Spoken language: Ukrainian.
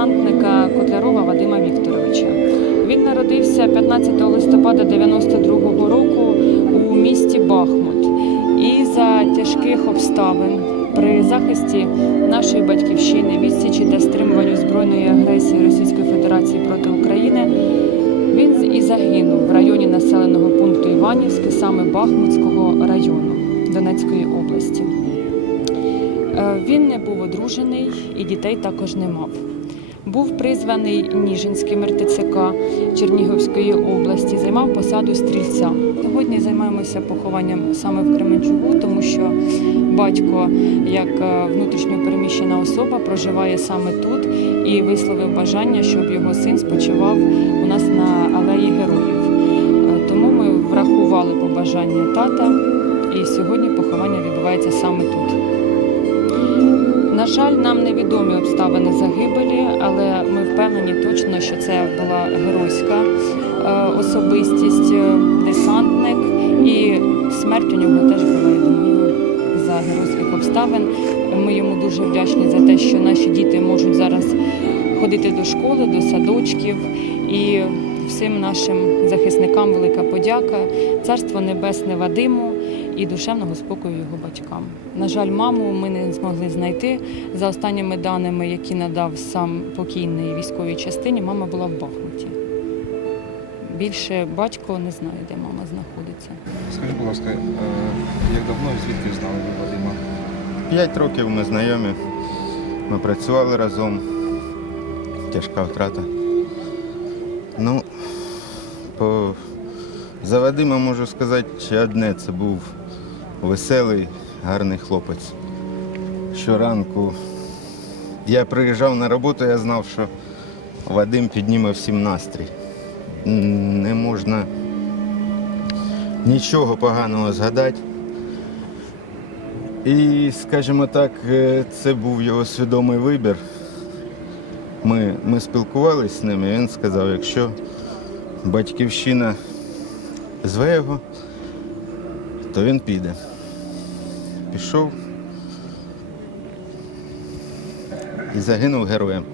десантника Котлярова Вадима Вікторовича. Він народився 15 листопада 92 року у місті Бахмут. І за тяжких обставин при захисті нашої батьківщини, відсічі та стримуванню збройної агресії Російської Федерації проти України він і загинув в районі населеного пункту Іванівське, саме Бахмутського району Донецької області. Е, Він не був одружений і дітей також не мав. Був призваний Ніжинським РТЦК Чернігівської області, займав посаду стрільця. Сьогодні займаємося похованням саме в Кременчугу, тому що батько, як е, внутрішньо переміщена особа, проживає саме тут і висловив бажання, щоб його син спочивав у нас на алеї героїв. Е, Тому ми врахували побажання тата, і сьогодні поховання відбувається саме тут. На жаль, нам невідомі обставини загибелі, але ми впевнені точно, що це була геройська е, особистість, е, десантник, і смерть у нього теж була, я думаю, за геройських обставин. Ми йому дуже вдячні за те, що наші діти можуть зараз ходити до школи, до садочків і всім нашим захисникам велика подяка. Царство небесне Вадиму і душевного спокою його батькам. На жаль, маму ми не змогли знайти. За останніми даними, які надав сам покійний військовій частині, мама була в Бахмуті. Більше батько не знає, де мама знаходиться. Скажіть, будь ласка, е, як давно і звідки знали ви Вадима? П'ять років ми знайомі. Ми працювали разом. Тяжка втрата. Ну, по... за Вадима можу сказати ще одне. Це був веселий, гарний хлопець. Щоранку я приїжджав на роботу, я знав, що Вадим підніме всім настрій. Не можна нічого поганого згадати. І, скажімо так, е, це був його свідомий вибір. Ми, ми спілкувалися з ним, і він сказав, якщо батьківщина зве його, то він піде. Пішов і загинув героєм.